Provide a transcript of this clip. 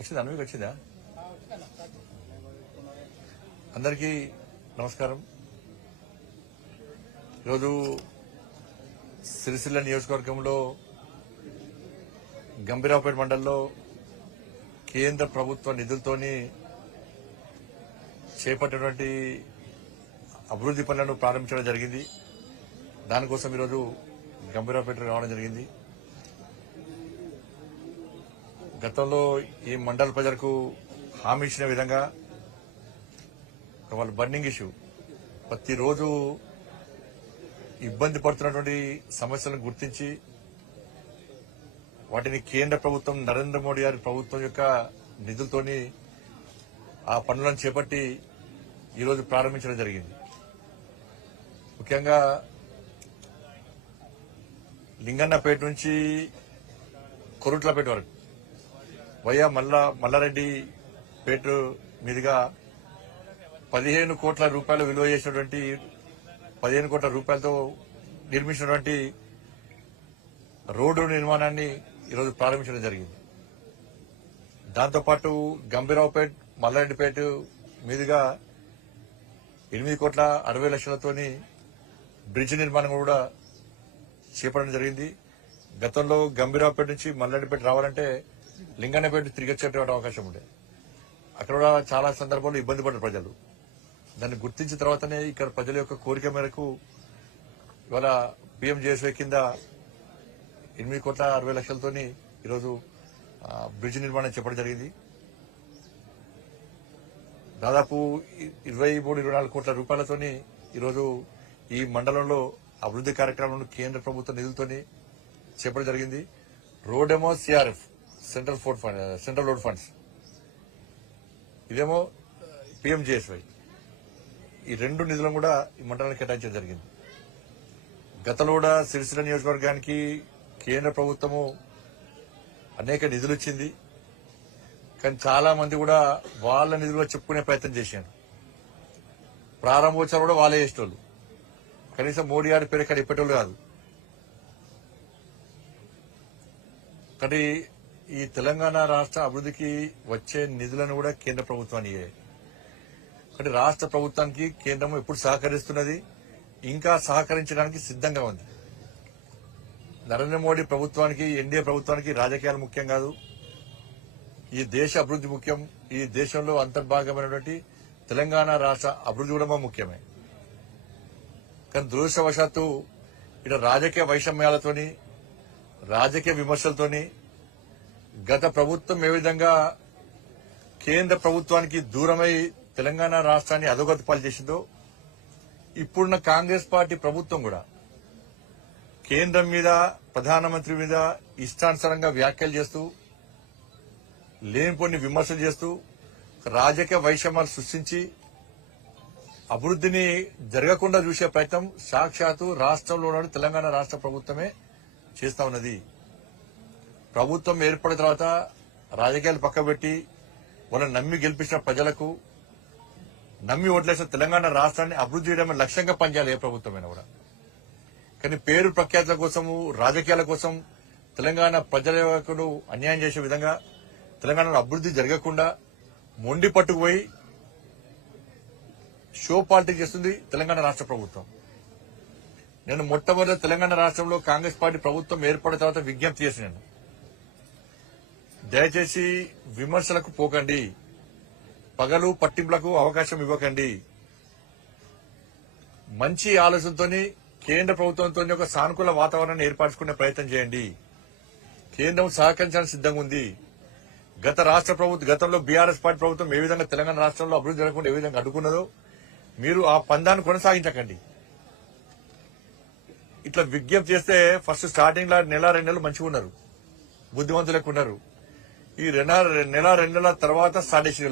వచ్చిందా మీకు వచ్చిందా? అందరికీ నమస్కారం. ఈరోజు సిరిసిల్ల నియోజకవర్గంలో గంభీరావుపేట మండలంలో కేంద్ర ప్రభుత్వ నిధులతోని చేపట్టినటువంటి అభివృద్ది పనులను ప్రారంభించడం జరిగింది. దానికోసం ఈరోజు గంభీరావుపేట రావడం జరిగింది. గతంలో ఈ మండల ప్రజలకు హామీ ఇచ్చిన విధంగా వాళ్ళ బర్నింగ్ ఇష్యూ ప్రతిరోజు ఇబ్బంది పడుతున్నటువంటి సమస్యలను గుర్తించి వాటిని కేంద్ర ప్రభుత్వం నరేంద్ర మోడీ గారి ప్రభుత్వం యొక్క నిధులతోని ఆ పనులను చేపట్టి ఈరోజు ప్రారంభించడం జరిగింది. ముఖ్యంగా లింగన్నపేట నుంచి కొరుట్లపేట వరకు వయ్యా మల్లారెడ్డి పేట మీదుగా 15 కోట్ల రూపాయలు విలువ చేసినటువంటి 15 కోట్ల రూపాయలతో నిర్మించినటువంటి రోడ్డు నిర్మాణాన్ని ఈరోజు ప్రారంభించడం జరిగింది. దాంతోపాటు గంభీరావుపేట మల్లారెడ్డిపేట మీదుగా 8,60,00,000తోని బ్రిడ్జ్ నిర్మాణం కూడా చేపట్టడం జరిగింది. గతంలో గంభీరావుపేట నుంచి మల్లారెడ్డిపేట రావాలంటే లింగన్నపేట తిరిగి వచ్చేటువంటి అవకాశం ఉండే. అక్కడ కూడా చాలా సందర్భాల్లో ఇబ్బంది పడ్డారు ప్రజలు. దాన్ని గుర్తించిన తర్వాతనే ఇక్కడ ప్రజల యొక్క కోరిక మేరకు ఇవాళ పీఎంజేఎస్వై కింద 8,60,00,000తోని ఈరోజు బ్రిడ్జ్ నిర్మాణం చేపట్టడం జరిగింది. దాదాపు 23-24 కోట్ల రూపాయలతోని ఈరోజు ఈ మండలంలో అభివృద్ది కార్యక్రమాలను కేంద్ర ప్రభుత్వ నిధులతోని చేపట్టడం జరిగింది. రోడ్డేమో సిఆర్ఎఫ్ సెంట్రల్ రోడ్ ఫండ్స్, ఇదేమో పీఎంజేఎస్వై. ఈ రెండు నిధులను కూడా ఈ మండలానికి కేటాయించడం జరిగింది. గతంలో కూడా సిరిసిల్ల నియోజకవర్గానికి కేంద్ర ప్రభుత్వము అనేక నిధులు ఇచ్చింది. కానీ చాలా మంది కూడా వాళ్ళ నిధులుగా చెప్పుకునే ప్రయత్నం చేశారు. ప్రారంభోత్సవాలు కూడా వాళ్ళే చేసేటోళ్ళు, కనీసం మోడీ గారి పేరు ఇక్కడ ఇప్పేటోళ్ళు కాదు. కానీ ఈ తెలంగాణ రాష్ట్ర అభివృద్దికి వచ్చే నిధులను కూడా కేంద్ర ప్రభుత్వానికి, కానీ రాష్ట్ర ప్రభుత్వానికి కేంద్రం ఎప్పుడు సహకరిస్తున్నది, ఇంకా సహకరించడానికి సిద్దంగా ఉంది. నరేంద్ర మోడీ ప్రభుత్వానికి, ఎన్డీఏ ప్రభుత్వానికి రాజకీయాలు ముఖ్యం కాదు, ఈ దేశ అభివృద్ది ముఖ్యం. ఈ దేశంలో అంతర్భాగమైనటువంటి తెలంగాణ రాష్ట్ర అభివృద్ది కూడా ముఖ్యమే. కానీ దురదృష్టవశాత్తు ఇక్కడ రాజకీయ వైషమ్యాలతోని, రాజకీయ విమర్శలతోని గత ప్రభుత్వం ఏ విధంగా కేంద్ర ప్రభుత్వానికి దూరమై తెలంగాణ రాష్ట్రాన్ని అధోగతి పాలు చేసిందో, ఇప్పుడున్న కాంగ్రెస్ పార్టీ ప్రభుత్వం కూడా కేంద్రం మీద, ప్రధానమంత్రి మీద ఇష్టానుసారంగా వ్యాఖ్యలు చేస్తూ, లేనిపోని విమర్శలు చేస్తూ, రాజకీయ వైషమ్యాలు సృష్టించి అభివృద్దిని జరగకుండా చూసే ప్రయత్నం సాక్షాత్తు రాష్ట్రంలో తెలంగాణ రాష్ట్ర ప్రభుత్వమే చేస్తా ఉన్నది. ప్రభుత్వం ఏర్పడిన తర్వాత రాజకీయాలు పక్కబెట్టి వాళ్ళని నమ్మి గెలిపించిన ప్రజలకు, నమ్మి ఓట్లేసిన తెలంగాణ రాష్ట్రాన్ని అభివృద్ది చేయడమే లక్ష్యంగా పనిచేయాలి ఏ ప్రభుత్వమైనా కూడా. కానీ పేరు ప్రఖ్యాతుల కోసము, రాజకీయాల కోసం తెలంగాణ ప్రజలకు అన్యాయం చేసే విధంగా, తెలంగాణలో అభివృద్ది జరగకుండా మొండి పట్టుకుపోయి షో పాలిటిక్స్ చేస్తుంది తెలంగాణ రాష్ట్ర ప్రభుత్వం. నేను మొట్టమొదటి తెలంగాణ రాష్ట్రంలో కాంగ్రెస్ పార్టీ ప్రభుత్వం ఏర్పడిన తర్వాత విజ్ఞప్తి చేసినాను, దయచేసి విమర్శలకు పోకండి, పగలు పట్టింపులకు అవకాశం ఇవ్వకండి, మంచి ఆలోచనతోని కేంద్ర ప్రభుత్వంతో ఒక సానుకూల వాతావరణాన్ని ఏర్పరచుకునే ప్రయత్నం చేయండి. కేంద్రం సహకరించడానికి సిద్దంగా ఉంది. గతంలో బీఆర్ఎస్ పార్టీ ప్రభుత్వం ఏ విధంగా తెలంగాణ రాష్ట్రంలో అభివృద్ది జరగకుండా ఏ విధంగా అడ్డుకున్నదో మీరు ఆ పందాన్ని కొనసాగించకండి. ఇట్లా విజ్ఞప్తి చేస్తే ఫస్ట్ స్టార్టింగ్ లో 1-2 నెలలు మంచిగా ఉన్నారు, బుద్ధిమంతులకు ఉన్నారు. ఈ 1-2 నెలల తర్వాత స్టార్ట్ చేసిన